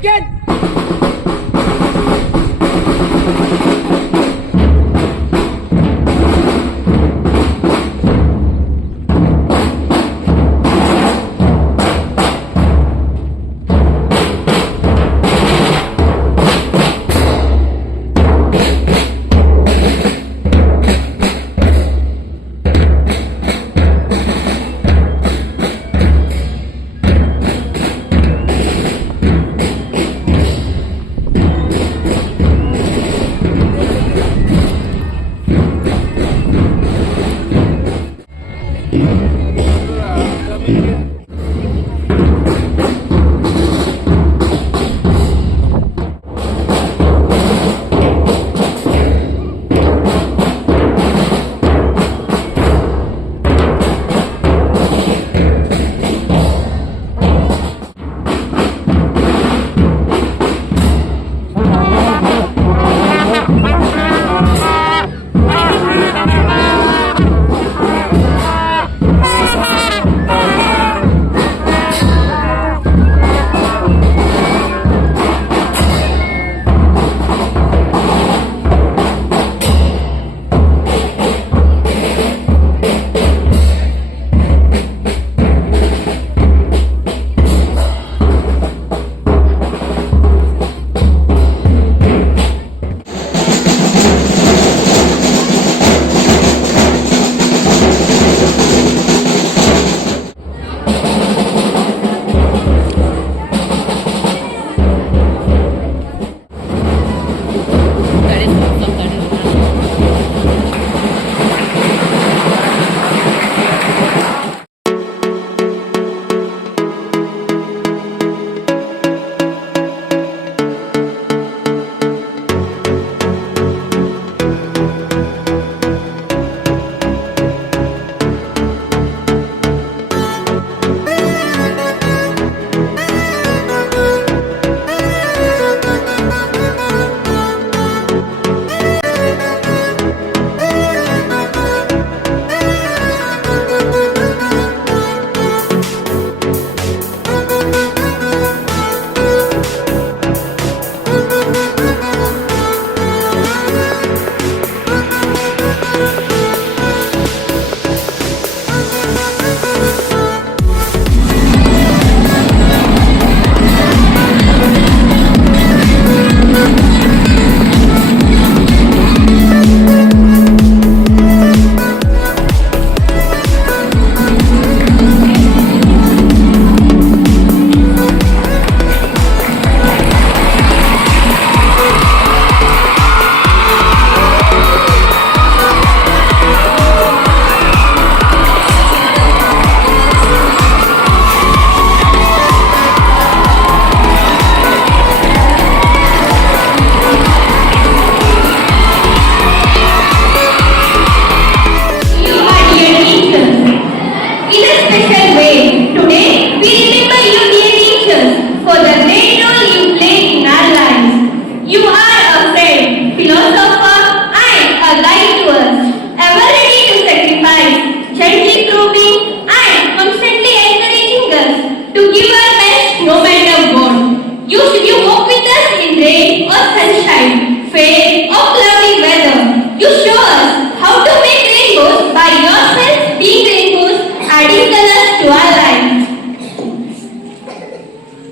begin.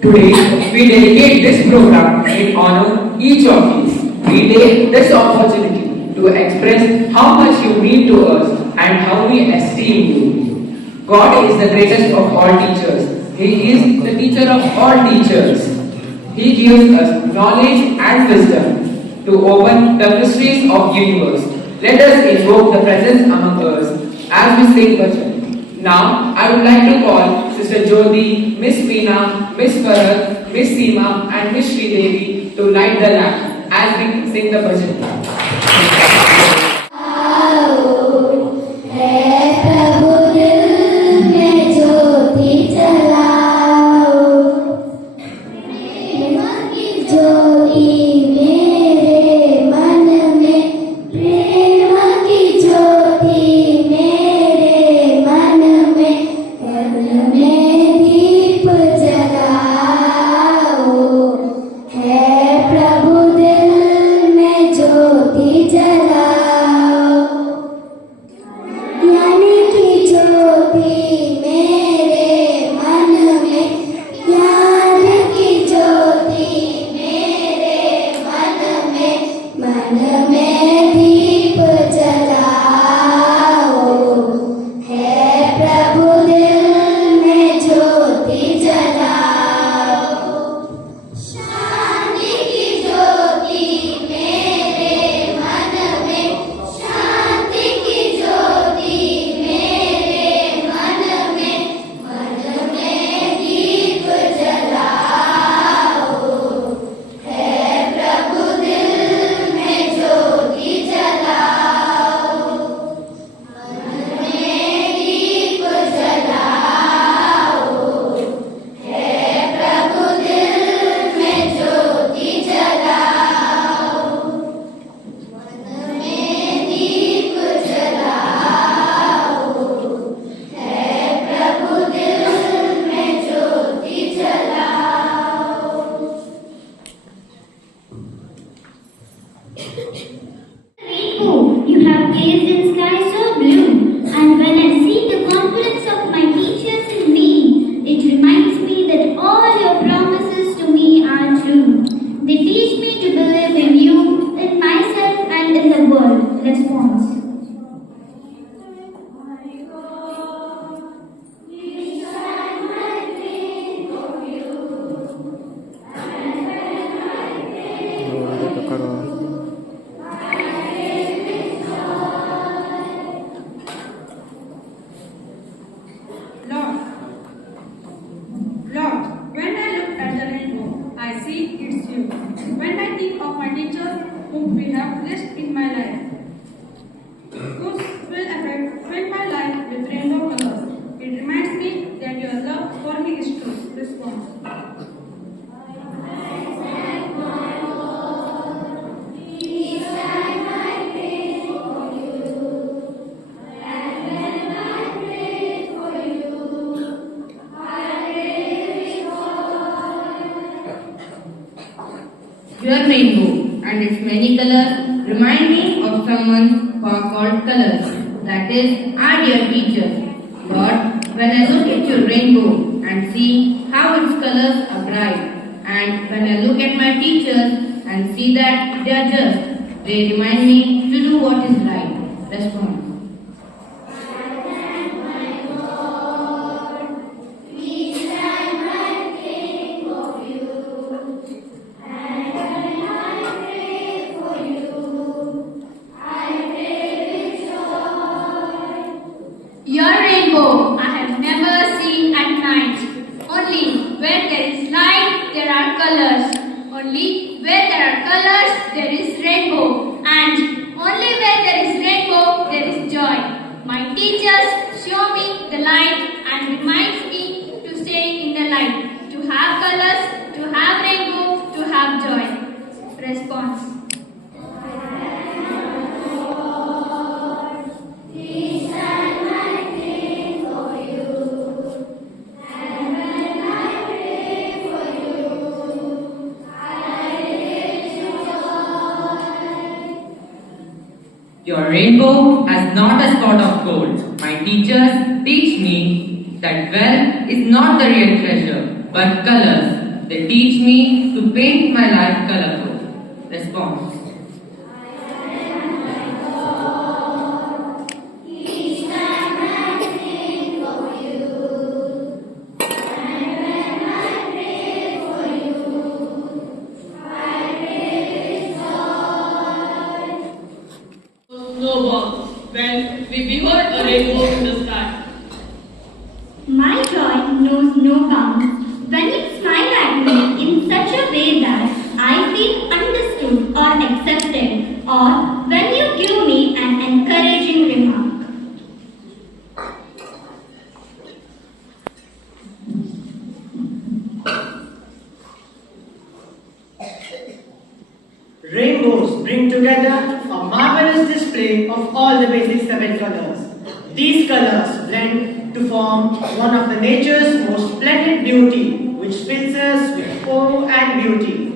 Today, we dedicate this program in honor each of you. We take this opportunity to express how much you mean to us and how we esteem you. God is the greatest of all teachers. He is the teacher of all teachers. He gives us knowledge and wisdom to open the mysteries of universe. Let us invoke the presence among us as we sing Bhajan. Now, I would like to call Sister Jyoti, Miss Veena, Miss Bharat, Miss Seema and Miss Sridevi to light the lamp as we sing the Bhajan. whom we have placed in my life. Whose will affect fill my life with rainbow colors. It reminds me that your love for me is true. Response. Your rainbow and its many colors remind me of someone who are called colors. That is, our dear teachers. Lord, when I look at your rainbow and see how its colors are bright, and when I look at my teachers and see that they are just, they remind me to do what is right. Response. Your rainbow I have never seen at night. Only where there is light, there are colors. Only where there are colors, there is rainbow. And only where there is rainbow, there is joy. My teachers show me the light and reminds me to stay in the light. To have colors, to have rainbow, to have joy. Response. Your rainbow has not a spot of gold. My teachers teach me that wealth is not the real treasure, but colors. They teach me to paint my life colorful. Response. Snowballs when we behold a rainbow in the sky. My joy knows no bounds when you smile at me in such a way that I feel understood or accepted, or when you give me an encouraging remark. Rainbows bring together a marvelous display of all the basic 7 colors. These colors blend to form one of the nature's most splendid beauty, which fills us with awe and beauty.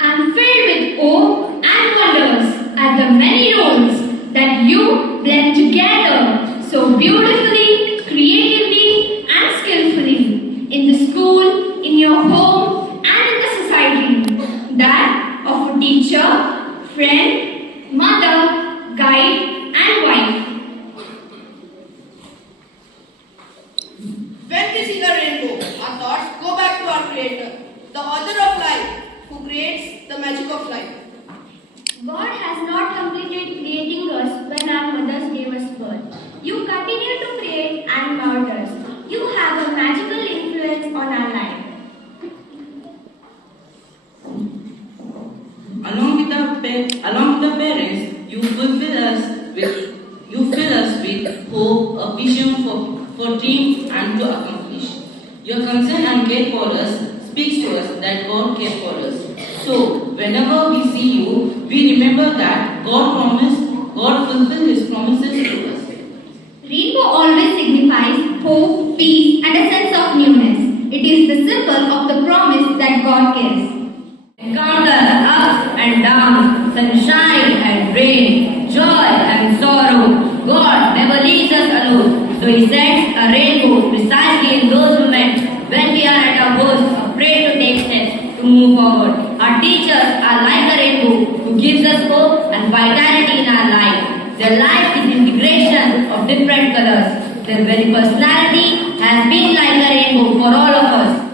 I'm filled with awe and wonders at the many roles that you blend together so beautifully, creatively, and skillfully in the school, in your home, and in the society. That of a teacher, friend, mother, guide, and wife. When we see the rainbow, our thoughts go back to our Creator, the author of life, who creates the magic of life. God has not completed creating us when our mothers gave us birth. You continue to create and mold us. You have a magical influence on our life. Along with the parents, you fill us with hope, a vision for dreams and to accomplish. Your concern and care for us speaks to us that God cares for us. So whenever we see you, we remember that God fulfilled His promises to us. Rainbow always signifies hope, peace, and a sense of newness. It is the symbol of the promise that God gives. Encounter ups and downs, sunshine and rain, joy and sorrow. God never leaves us alone. So He sends a rainbow precisely in those moments when we are at our worst, afraid to take steps to move forward. Our teachers are like a rainbow who gives us hope and vitality in our life. Their life is integration of different colors. Their very personality has been like a rainbow for all of us.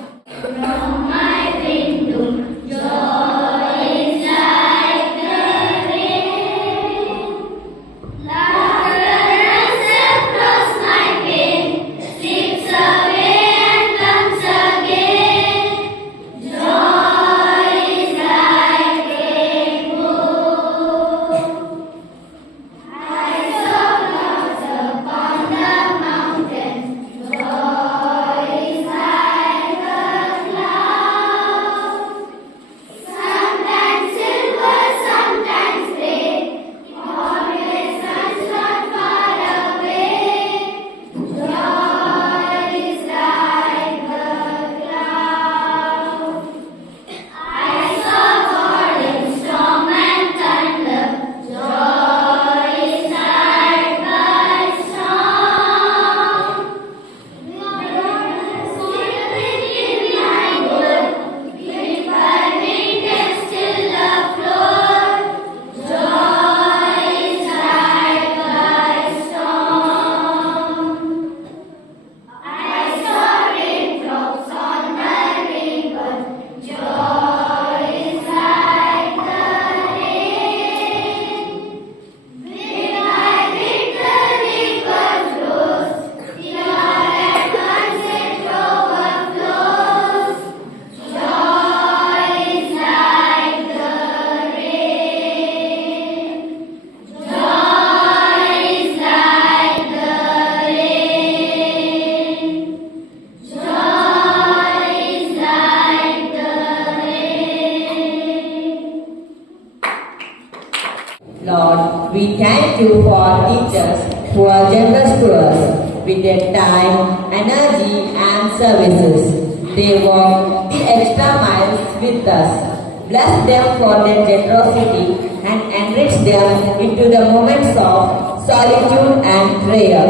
Lord, we thank you for our teachers who are generous to us with their time, energy and services. They walk the extra miles with us. Bless them for their generosity and enrich them into the moments of solitude and prayer.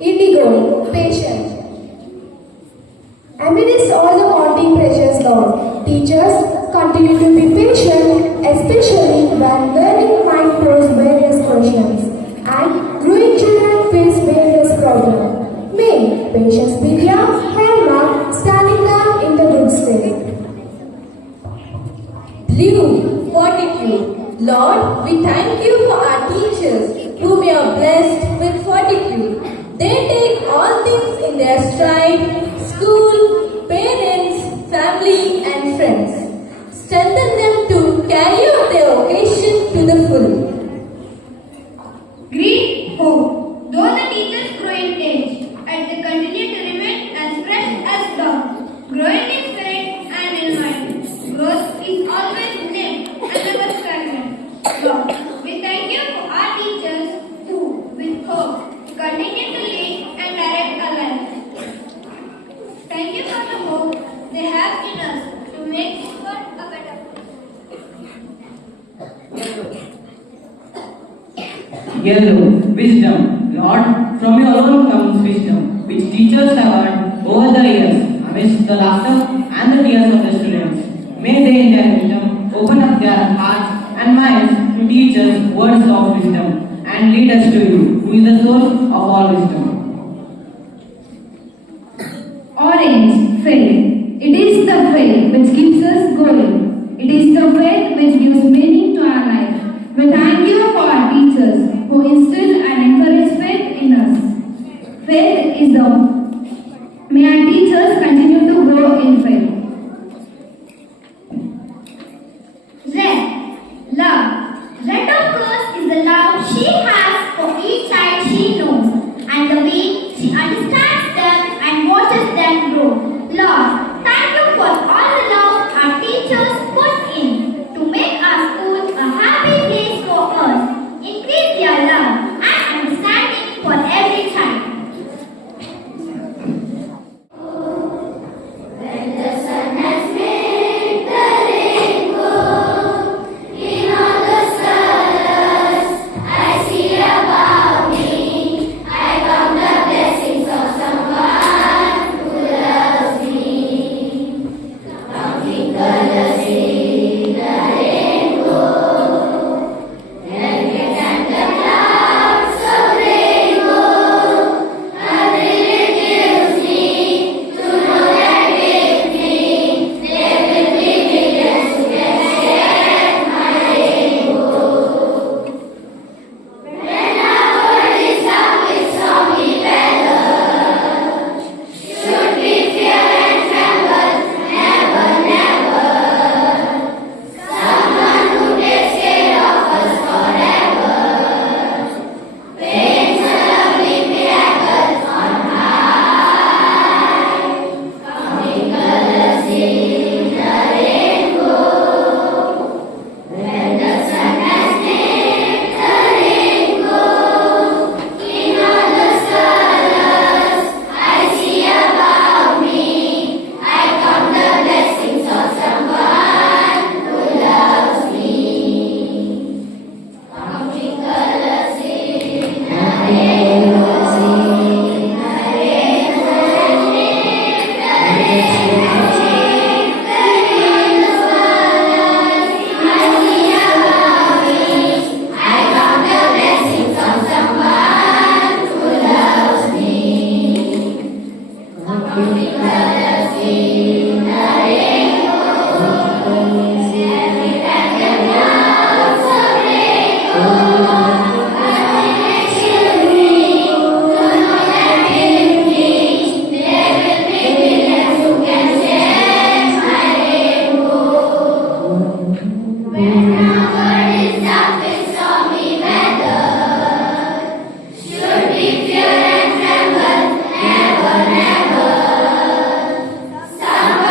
Easygoing, patient. Amidst all the mounting pressures, Lord, teachers continue to be patient, especially when learning mind throws various questions and growing children face various problems. May patience be their hallmark, standing them in the good state. Blue, fortitude. Lord, we thank you for our teachers whom you are blessed with fortitude. They take all things in their stride, school, parents, family and friends. Strengthen them to carry out their vocation to the full. Green hope. Though the teachers grow in age, and they continue to remain as fresh as dawn, growing in spirit and in mind. Growth is always named and never stagnant. Lord, we thank you for our teachers who, with hope, continue to lead and direct our lives. Thank you for the hope they have in us to make this world a better place. Yellow, wisdom. Lord, from your own comes wisdom, which teachers have earned over the years, amidst the laughter and the tears of the students. May they in their wisdom open up their hearts and minds to teach us words of wisdom and lead us to you, who is the source of all wisdom. Orange, faith. It is the faith which keeps us going. It is the faith which gives meaning to our life. We thank you for our teachers who instill and encourage faith in us. Faith is the. May our teachers continue to grow in faith. Red, love. Red of course is the love she has for each child she knows and the way she understands them and watches them grow. Lord, thank you for all the love our teachers put in to make our school a happy place for us. Increase their love and understanding for every child. When the sun has made the rainbow in all the colors I see above me, I count the blessings of someone who loves me. Counting colors in the rainbow, delicate and the clouds of rainbow, a thrill it gives me to know that with me there will be millions who can share my rainbow. When our world is dark with stormy weather, should we fear and tremble? Never, never. Someone who takes care of us forever. Paints a lovely miracle on high, counting colors in the rainbow. When the sun has made the rainbow in all the colors I see above me, I count the blessings of someone who loves me. Counting colors in the rainbow, in the rainbow, in the rainbow, in the colors I see above me, I count the blessings of someone who loves me. Counting colors in the rainbow, every time the clouds of rainbow, I chill me to know that with me there will be millions who can share my rainbow. When our world is dark with stormy weather, should we fear and tremble? Never, never. Someone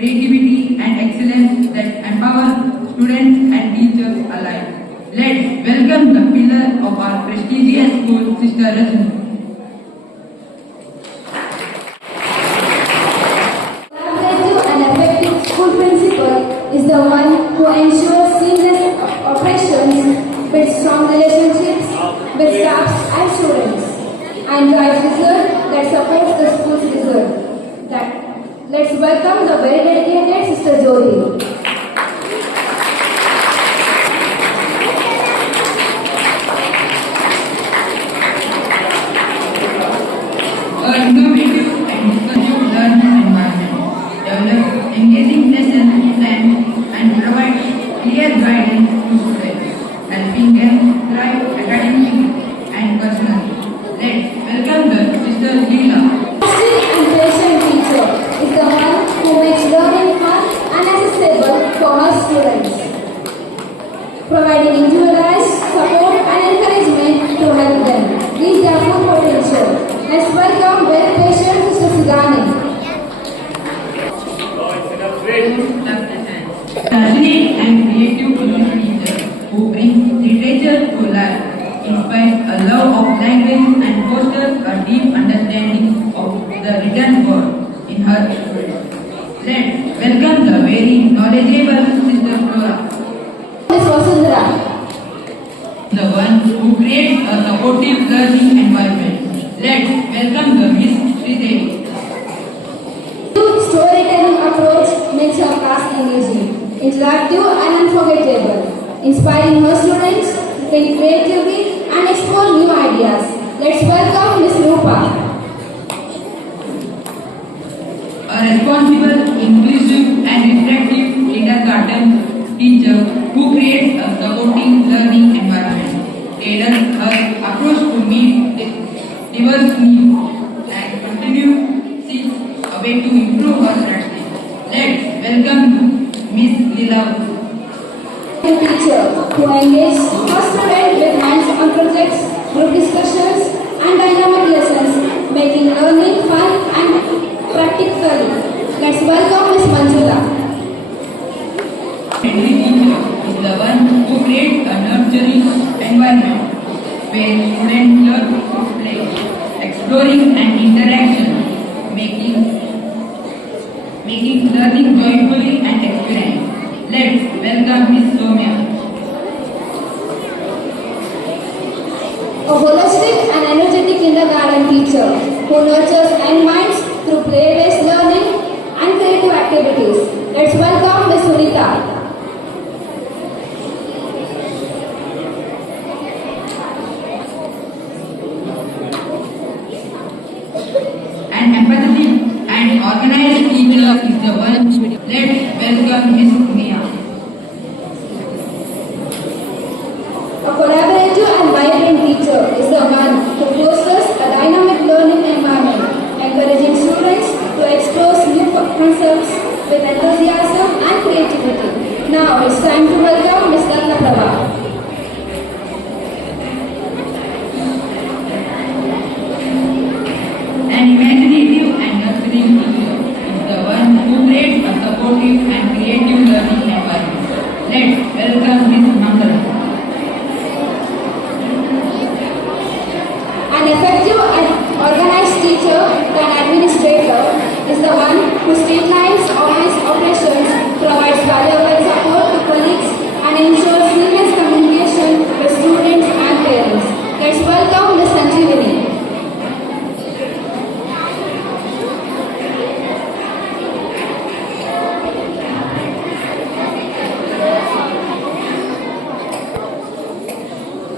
creativity and excellence that empower students and teachers alike. Let's welcome the pillar of our prestigious school, Sister Rajni. An effective school principal is the one who ensures seamless operations, builds strong relationships with staff and students, and drives research that supports the school's result. Let's welcome the very dedicated Sister Jyoti. A innovative and discursive learning environment develops engaging lesson plans and provides clear guidance to students, helping them thrive academically and personally. Let's welcome the Sister Leela. And patient teacher is the one who makes learning fun and accessible for her students, providing individualized support and encouragement to help them reach their full potential. Let's welcome very patient Sister Sudhani. Passionate and creative English teacher who brings literature to life, inspires a love of language and fosters a deep understanding of the written word in her students. Let's welcome the very knowledgeable Sister Flora. Miss Vasundhara. The one who creates a supportive learning environment. Let's welcome the Miss Sridevi. Storytelling approach makes her class engaging, interactive and unforgettable, inspiring her students to think creatively and explore new ideas. Let's welcome Miss Rupa. A responsible, inclusive and reflective kindergarten teacher who creates a supporting learning environment, tailors her approach to meet diverse needs and continue seeks a way to improve her practice. Let's welcome Miss Lila. Teacher who engages her students with hands-on projects, group discussions and dynamic lessons, making learning fun and practical. Let's welcome Miss Manjula. Every teacher is the one who creates a nurturing environment where students learn to play, exploring and interaction, making learning joyfully and experience. Let's welcome Miss Somya. A holistic and energetic kindergarten teacher who nurtures young minds through play-based learning and creative activities. Let's welcome Miss Sunita. An empathetic and organized teacher is the one. Let's welcome Miss Mia. A collaborative and vibrant teacher is the one who fosters a dynamic learning environment, encouraging students to explore new concepts with enthusiasm and creativity. Now it's time to welcome Ms. Ratna Prabha. An imaginative and nurturing teacher is the one who creates a supportive and creative learning environment. Let's welcome Ms. Mangala. An effective and organized teacher and administrator is the one who streamlines office operations, provides valuable support to colleagues, and ensures seamless communication with students and parents. Let's welcome Ms. Sanjeevani.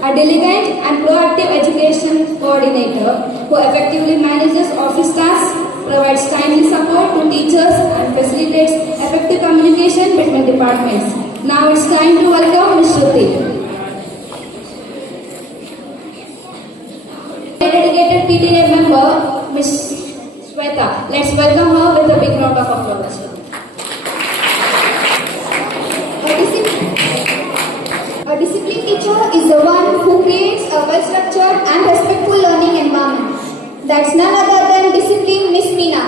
A diligent and proactive education coordinator who effectively manages office tasks, provides timely support to teachers and facilitates effective communication between departments. Now it's time to welcome Ms. Shruti. A dedicated PTA member, Ms. Shweta. Let's welcome her with a big round of applause. A discipline teacher is the one who creates a well-structured and respectful learning environment. That's none other than discipline Miss Meena.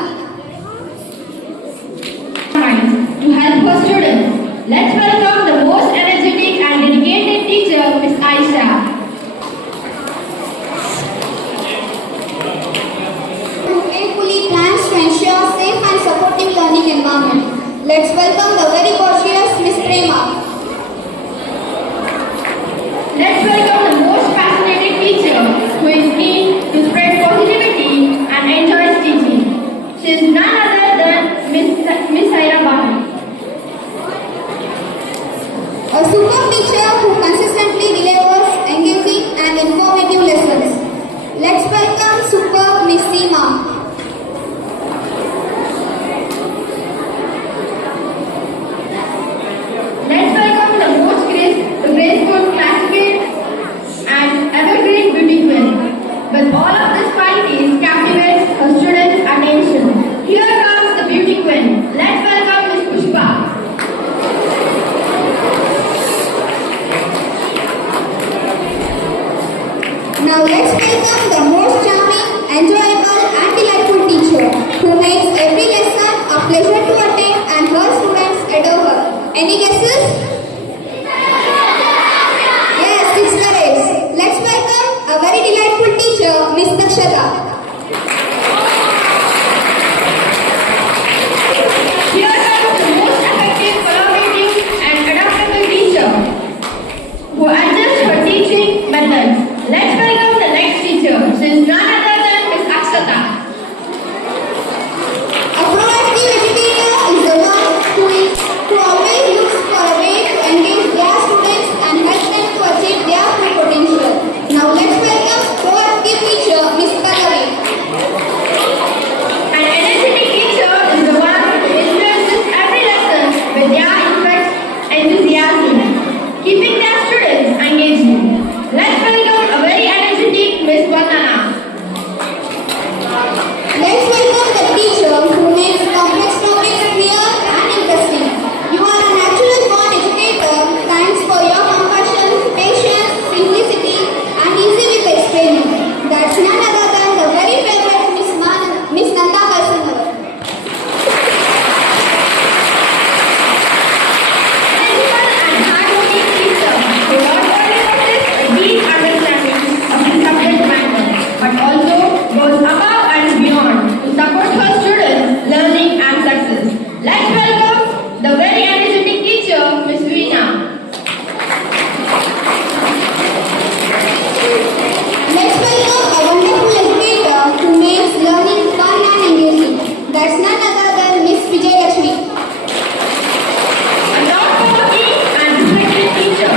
Let's welcome the most energetic and dedicated teacher, Miss Aisha. Carefully plans to ensure safe and supportive learning environment. Let's welcome the very gorgeous Miss Prema. Let's welcome the most fascinating teacher who is keen to spread positivity and enjoys teaching. She is none other than Miss Saira Bhanu. A superb teacher who consistently delivers engaging and informative lessons. Let's welcome superb Miss Seema. Let's welcome the most graceful, classical and evergreen beauty queen. With all of these qualities captivates her students' attention. Here comes the beauty queen. Let's welcome Miss Pushpa. Now let's welcome the most charming, enjoyable and delightful teacher who makes every lesson a pleasure to attend and her students adore her. Any guesses? Yes, it's correct. Let's welcome a very delightful teacher, Miss Dakshata. Here comes the most effective, collaborative and adaptable teacher who adjusts her teaching methods. Let's welcome the next teacher. She is none other than Miss Akshata. A proactive educator is the one who always looks for a way to engage their students and help them to achieve their full potential. Now let's welcome proactive teacher, Miss Pallavi. An energetic teacher is the one who influences every lesson with their enthusiasm, keeping their students engaged. Let's welcome a very energetic Miss Vandana. Let's welcome the teacher who makes complex topics clear and interesting. You are a natural born educator. Thanks for your compassion, patience, simplicity and easy with explaining. That's none other than the very favorite Miss Nanda Kalsanavar. Principal and hardworking teacher who not only possesses a deep understanding of the subject matter, but also goes above and beyond to support her students' learning and success. Let's welcome the very energetic teacher, Miss Veena. Let's welcome a wonderful educator who makes learning fun and engaging. That's none other than Miss Vijayalakshmi. A thought-provoking and reflective teacher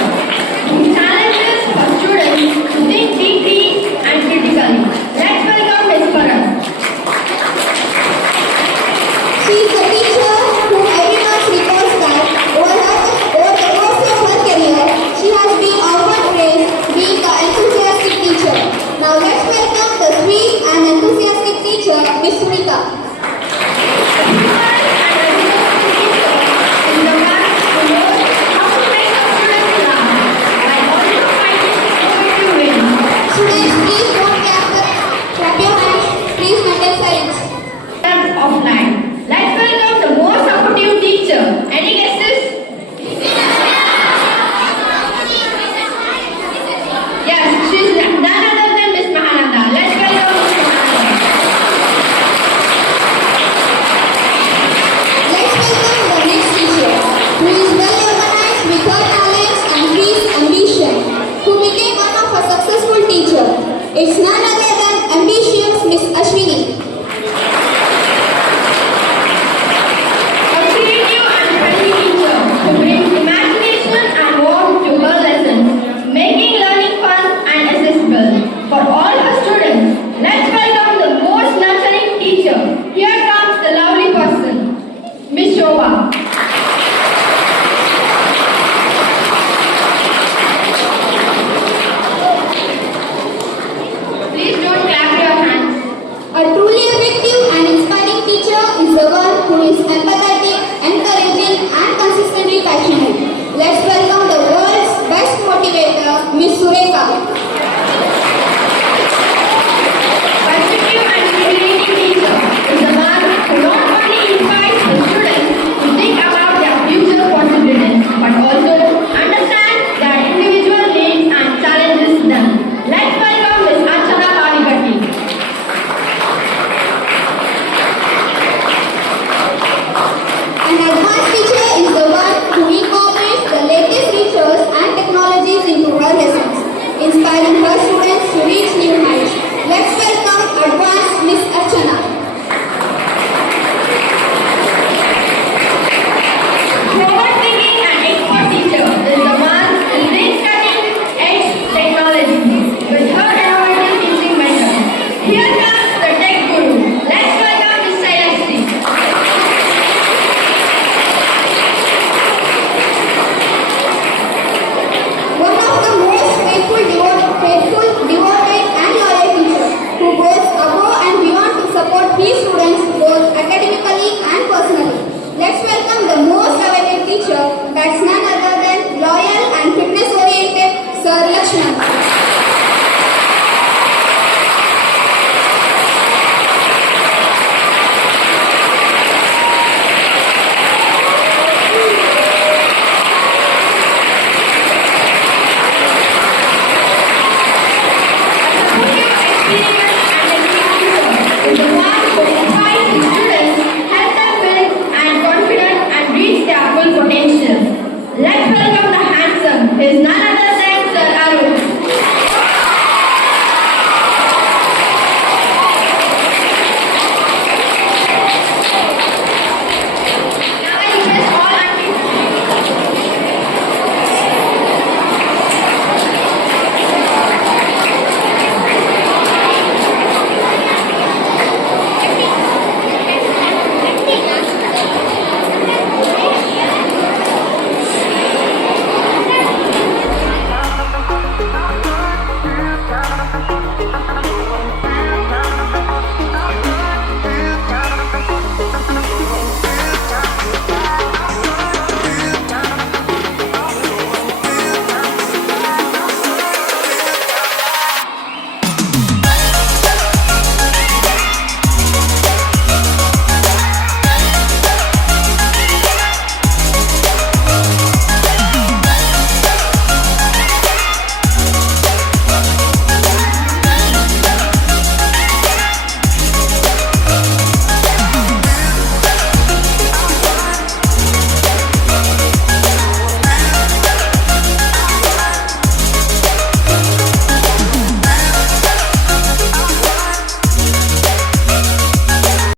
who challenges her students to think deeply and critically. Let's welcome Miss Paras. She is a teacher whom everyone recalls that over the course of her career, she has been offered praise being an enthusiastic teacher. Now let's welcome the sweet and enthusiastic teacher, Miss Sunita. Students, please don't clap your hands. Please maintain silence. Offline. Let's welcome the most supportive teacher. Any guesses? Yes, she's none other than Miss Mahananda. Let's welcome Miss Mahananda. Let's welcome the next teacher, who is well organized with her talents and fierce ambition, who became one of a successful teacher. It's none other than ambitious Miss Ashwini. A creative and friendly teacher who brings imagination and warmth to her lessons, making learning fun and accessible for all her students. Let's welcome the most nurturing teacher. Here comes the lovely person, Miss Shobha. Please don't clap your hands. A truly effective and inspiring teacher is the one who is empathetic